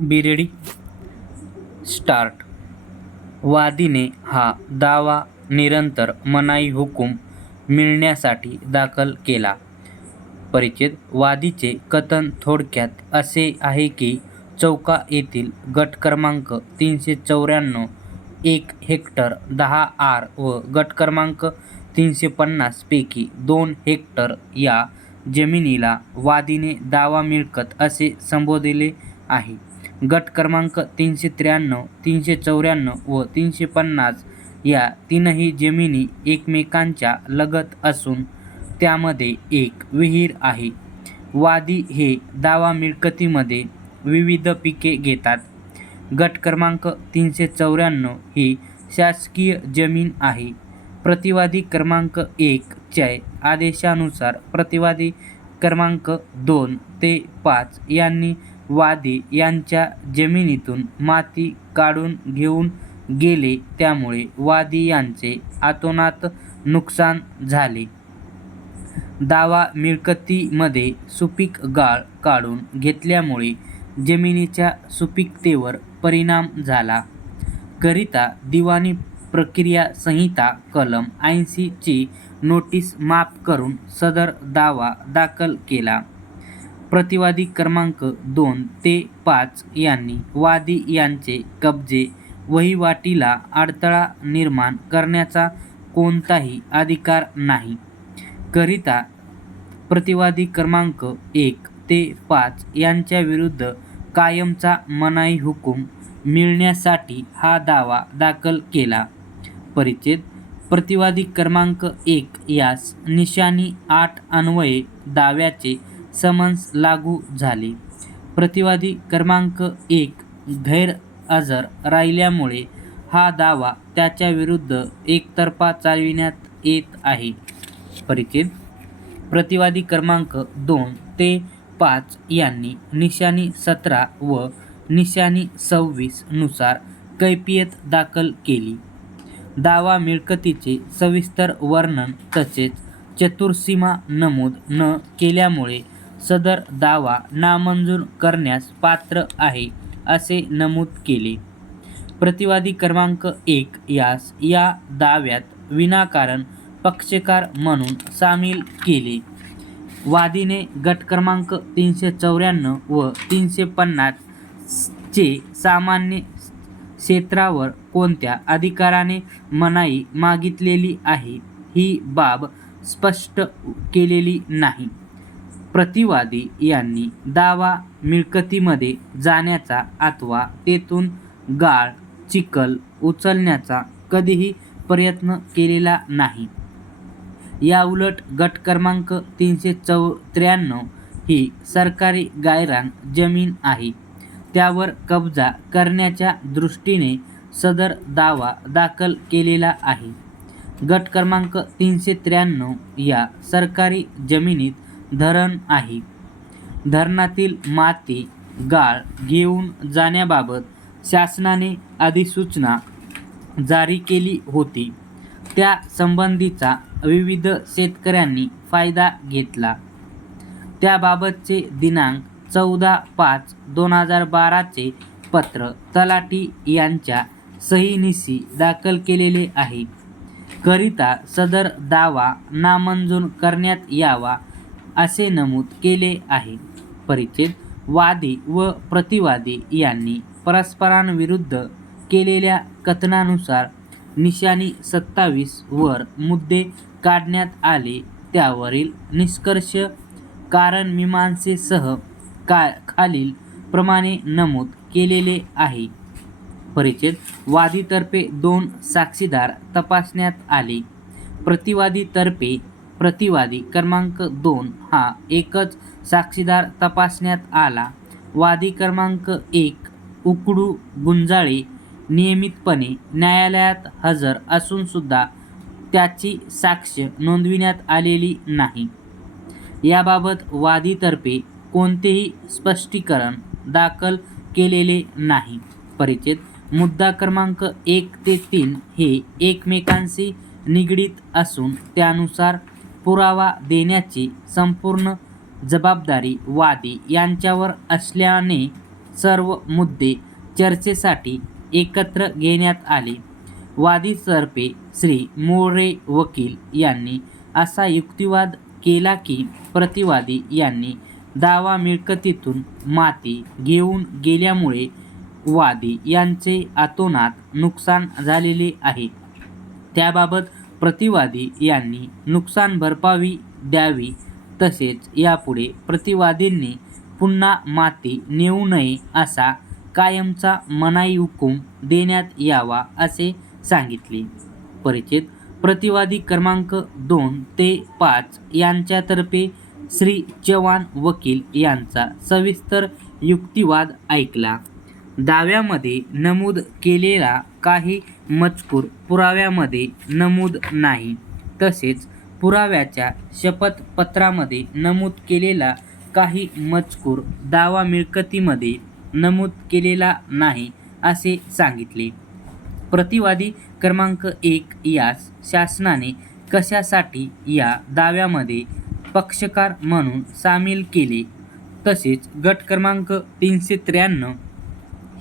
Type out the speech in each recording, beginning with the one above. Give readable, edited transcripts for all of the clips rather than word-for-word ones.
Be ready start. वादीने हा दावा निरंतर मनाई हुकूम मिळण्यासाठी दाखल केला. परिच्छेद. वादीचे कथन थोडक्यात असे आहे की चौका येथील गट क्रमांक 394 1 हेक्टर 10 आर व गट क्रमांक 350 पैकी 2 हेक्टर या जमिनीला वादीने दावा मिळकत असे संबोधले आहे. गट क्रमांक 393, 394 व 350 या तीनही जमिनी एकमेकांच्या लगत असून त्यामध्ये एक विहीर आहे. वादी हे दावा मिळकतीमध्ये विविध पिके घेतात. गट क्रमांक 394 ही शासकीय जमीन आहे. प्रतिवादी क्रमांक 1 च्या आदेशानुसार प्रतिवादी क्रमांक 2 ते 5 यांनी वादी यांच्या जमिनीतून माती काढून घेऊन गेले, त्यामुळे वादी यांचे अतोनात नुकसान झाले. दावा मिळकतीमध्ये सुपीक गाळ काढून घेतल्यामुळे जमिनीच्या सुपीकतेवर परिणाम झाला. करिता दिवाणी प्रक्रिया संहिता कलम 80 ची नोटीस माफ करून सदर दावा दाखल केला. प्रतिवादी क्रमांक 2 ते 5 यांनी वादी यांचे कब्जे वहिवाटीला अडथळा निर्माण करण्याचा कोणताही अधिकार नाही. करिता प्रतिवादी क्रमांक 1 ते 5 यांच्या विरुद्ध कायमचा मनाई हुकूम मिळण्यासाठी हा दावा दाखल केला. परिच्छेद. प्रतिवादी क्रमांक 1 यास निशाणी 8 अन्वये दाव्याचे समन्स लागू झाले. प्रतिवादी क्रमांक 1 गैरहजर राहिल्यामुळे हा दावा त्याच्या विरुद्ध एकतर्फा चालविण्यात येत आहे. परिच्छेद. प्रतिवादी क्रमांक 2 ते 5 यांनी निशाणी 17 व निशाणी 26 नुसार कैफियत दाखल केली. दावा मिळकतीचे सविस्तर वर्णन तसेच चतुर्सीमा नमूद न केल्यामुळे सदर दावा नामंजूर करण्यास पात्र आहे असे नमूद केले. प्रतिवादी क्रमांक 1 यास या दाव्यात विनाकारण पक्षकार म्हणून सामील केले. वादीने गट क्रमांक 394 व 350 चे सामान्य क्षेत्रावर कोणत्या अधिकाराने मनाई मागितलेली आहे ही बाब स्पष्ट केलेली नाही. प्रतिवादी यांनी दावा मिळकतीमध्ये जाण्याचा अथवा तेथून गाळ चिखल उचलण्याचा कधीही प्रयत्न केलेला नाही. याउलट गट क्रमांक 393 ही सरकारी गायरान जमीन आहे. त्यावर कब्जा करण्याच्या दृष्टीने सदर दावा दाखल केलेला आहे. गट क्रमांक 393 या सरकारी जमिनीत धरण आहे. धरणातील माती गाळ घेऊन जाण्याबाबत शासनाने अधिसूचना जारी केली होती. त्या संबंधीचा विविध शेतकऱ्यांनी फायदा घेतला. त्याबाबतचे दिनांक 14/5/2012 चे पत्र तलाठी यांच्या सहीनिशी दाखल केलेले आहे. करिता सदर दावा नामंजूर करण्यात यावा असे नमूद केले आहे. परिच्छेद. वादी व प्रतिवादी यांनी परस्परांविरुद्ध केलेल्या कथनानुसार निशाणी 27 वर मुद्दे काढण्यात आले. त्यावरील निष्कर्ष कारणमीमांसेसह खालील प्रमाणे नमूद केलेले आहे. परिच्छेद. वादीतर्फे 2 साक्षीदार तपासण्यात आले. प्रतिवादीतर्फे प्रतिवादी क्रमांक 2 हा एकच साक्षीदार तपासण्यात आला. वादी क्रमांक 1 उकडू गुंजाळे नियमितपणे न्यायालयात हजर असून सुद्धा त्याची साक्ष नोंदविण्यात आलेली नाही. याबाबत वादीतर्फे कोणतेही स्पष्टीकरण दाखल केलेले नाही. परिच्छेद. मुद्दा क्रमांक 1 ते 3 हे एकमेकांशी निगडीत असून त्यानुसार पुरावा देण्याची संपूर्ण जबाबदारी वादी यांच्यावर असल्याने सर्व मुद्दे चर्चेसाठी एकत्र घेण्यात आले. वादीतर्फे श्री. मोरे वकील यांनी असा युक्तिवाद केला की प्रतिवादी यांनी दावा मिळकतीतून माती घेऊन गेल्यामुळे वादी यांचे अतोनात नुकसान झालेले आहे. त्याबाबत प्रतिवादी यांनी नुकसान भरपाई द्यावी. तसेच यापुढे प्रतिवादींनी पुन्हा माती नेऊ नये असा कायमचा मनाई हुकूम देण्यात यावा असे सांगितले. परिच्छेद. प्रतिवादी क्रमांक 2 ते 5 यांच्यातर्फे श्री. चव्हाण वकील यांचा सविस्तर युक्तिवाद ऐकला. दाव्यामध्ये नमूद केलेला काही मजकूर पुराव्यामध्ये नमूद नाही. तसेच पुराव्याच्या शपथपत्रामध्ये नमूद केलेला काही मजकूर दावा मिळकतीमध्ये नमूद केलेला नाही असे सांगितले. प्रतिवादी क्रमांक 1 यास शासनाने कशासाठी या दाव्यामध्ये पक्षकार म्हणून सामील केले. तसेच गट क्रमांक 393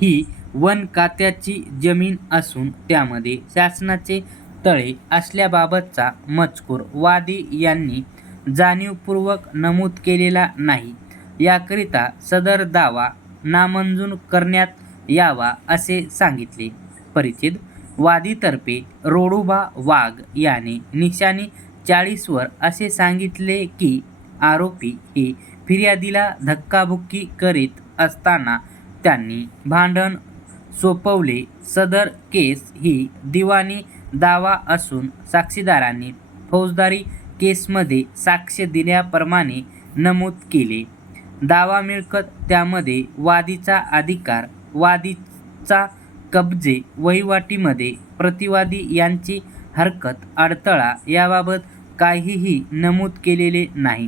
ही वन खात्याची जमीन असून त्यामध्ये शासनाचे तळे असल्याबाबतचा मजकूर वादी यांनी जाणीवपूर्वक नमूद केलेला नाही. याकरिता सदर दावा नामंजूर करण्यात यावा असे सांगितले. परिच्छेद. वादीतर्फे रोडोबा वाघ याने निशाणी 40 वर असे सांगितले की आरोपी हे फिर्यादीला धक्काबुक्की करीत असताना त्यांनी भांडण सोपवले. सदर केस ही दिवाणी दावा असून साक्षीदारांनी फौजदारी केसमध्ये साक्ष दिल्याप्रमाणे नमूद केले. दावा मिळकत त्यामध्ये वादीचा अधिकार, वादीचा कब्जे, वहिवाटीमध्ये प्रतिवादी यांची हरकत, अडथळा याबाबत काहीही नमूद केलेले नाही.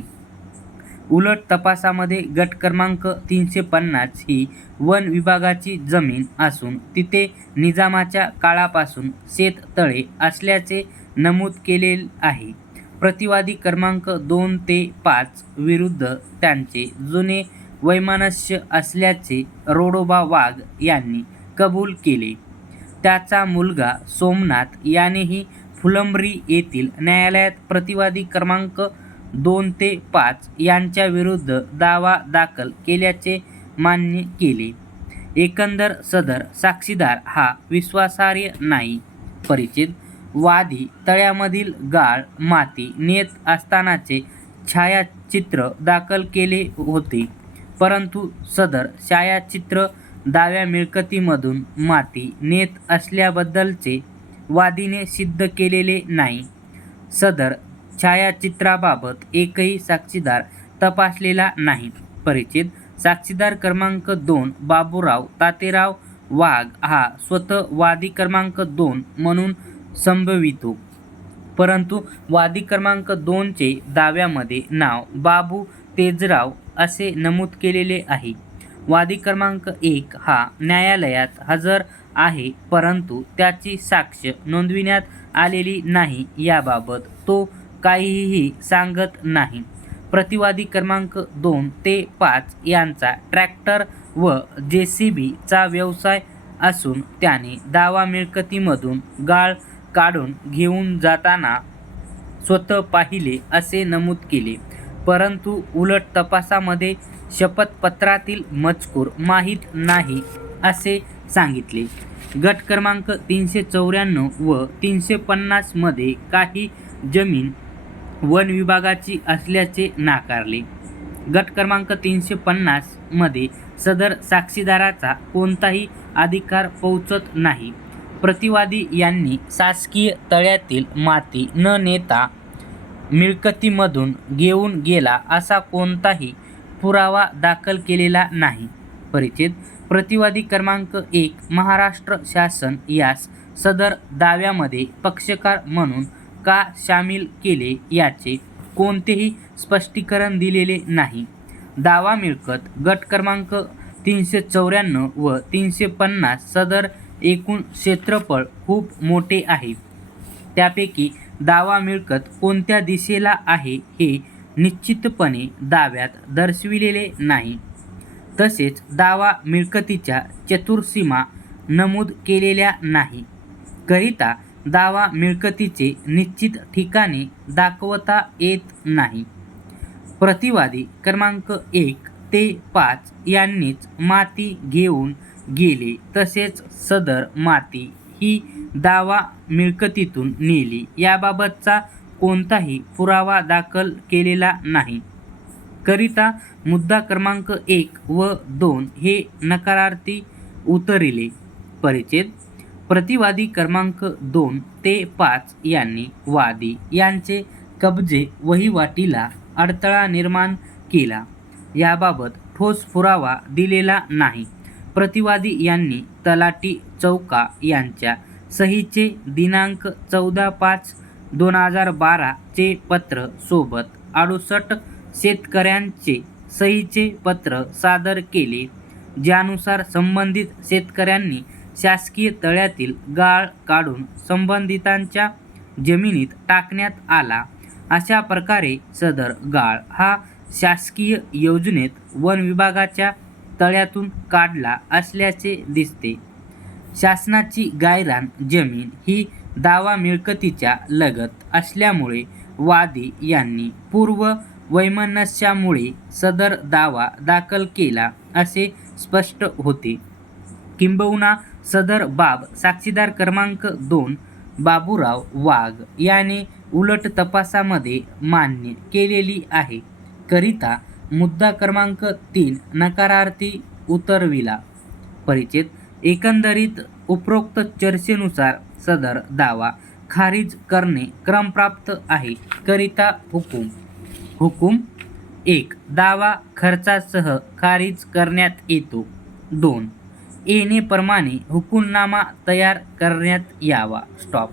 उलट तपासामध्ये गट क्रमांक 350 ही वन विभागाची जमीन असून तिथे निजामाच्या काळापासून शेततळे असल्याचे नमूद केले आहे. प्रतिवादी क्रमांक 2 ते 5 विरुद्ध त्यांचे जुने वैमनस्य असल्याचे रोडोबा वाघ यांनी कबूल केले. त्याचा मुलगा सोमनाथ यानेही फुलंब्री येथील न्यायालयात प्रतिवादी क्रमांक 2 ते 5 यांच्या विरुद्ध दावा दाखल केल्याचे मान्य केले. एकंदर सदर साक्षीदार हा विश्वासार्ह नाही. परिच्छेद. वादी तळ्यामधील गाळ माती नेत असतानाचे छायाचित्र दाखल केले होते, परंतु सदर छायाचित्र दाव्या मिळकतीमधून माती नेत असल्याबद्दलचे वादीने सिद्ध केलेले नाही. सदर छायाचित्राबाबत एकही साक्षीदार तपासलेला नाही. परिच्छेद. साक्षीदार क्रमांक 2 बाबूराव तातेराव वाघ हा स्वतः वादी क्रमांक 2 म्हणून संभवितो, परंतु वादी क्रमांक 2 चे दाव्यामध्ये नाव बाबू तेजराव असे नमूद केलेले आहे. वादी क्रमांक 1 हा न्यायालयात हजर आहे, परंतु त्याची साक्ष नोंदविण्यात आलेली नाही. याबाबत तो काहीही सांगत नाही. प्रतिवादी क्रमांक 2 ते 5 यांचा ट्रॅक्टर व JCB चा व्यवसाय असून त्याने दावा मिळकतीमधून गाळ काढून घेऊन जाताना स्वतः पाहिले असे नमूद केले, परंतु उलट तपासामध्ये शपथपत्रातील मजकूर माहीत नाही असे सांगितले. गट क्रमांक 394 व 350 मध्ये काही जमीन वन विभागाची असल्याचे नाकारले. गट क्रमांक 350 मध्ये सदर साक्षीदाराचा कोणताही अधिकार पोहोचत नाही. प्रतिवादी यांनी शासकीय तळ्यातील माती न नेता मिळकतीमधून घेऊन गेला असा कोणताही पुरावा दाखल केलेला नाही. परिच्छेद. प्रतिवादी क्रमांक 1 महाराष्ट्र शासन यास सदर दाव्यामध्ये पक्षकार म्हणून का सामील केले याचे कोणतेही स्पष्टीकरण दिलेले नाही. दावा मिळकत गट क्रमांक 394 व 350 सदर एकूण क्षेत्रफळ खूप मोठे आहे. त्यापैकी दावा मिळकत कोणत्या दिशेला आहे हे निश्चितपणे दाव्यात दर्शविलेले नाही. तसेच दावा मिळकतीच्या चतुर्सीमा नमूद केलेल्या नाही करिता दावा मिळकतीचे निश्चित ठिकाणे दाखवता येत नाही. प्रतिवादी क्रमांक 1 ते 5 यांनीच माती घेऊन गेले तसेच सदर माती ही दावा मिळकतीतून नेली याबाबतचा कोणताही पुरावा दाखल केलेला नाही करिता मुद्दा क्रमांक 1 व 2 हे नकारार्थी उतरिले. परिच्छेद प्रतिवादी क्रमांक 2 ते 5 यांनी वादी यांचे कब्जे वहिवाटीला अडथळा निर्माण केला याबाबत ठोस पुरावा दिलेला नाही. प्रतिवादी यांनी तलाठी चौका यांच्या सहीचे दिनांक 14/5/2012 चे पत्र सोबत 68 शेतकऱ्यांचे सहीचे पत्र सादर केले ज्यानुसार संबंधित शेतकऱ्यांनी शासकीय तळ्यातील गाळ काढून संबंधितांच्या जमिनीत टाकण्यात आला. अशा प्रकारे सदर गाळ हा शासकीय योजनेत वन विभागाच्या तळ्यातून काढला असल्याचे दिसते. शासनाची गायरान जमीन ही दावा मिळकतीच्या लगत असल्यामुळे वादी यांनी पूर्व वैमनस्यामुळे सदर दावा दाखल केला असे स्पष्ट होते. किंबहुना सदर बाब साक्षीदार क्रमांक 2 बाबूराव वाघ याने उलट तपासामध्ये मान्य केलेली आहे करिता मुद्दा क्रमांक 3 नकारार्थी उतरविला. परिच्छेद एकंदरीत उपरोक्त चर्चेनुसार सदर दावा खारिज करणे क्रमप्राप्त आहे करिता हुकूम 1. दावा खर्चासह खारिज करण्यात येतो. 2. येणेप्रमाणे हुकुमनामा तयार करण्यात यावा. स्टॉप.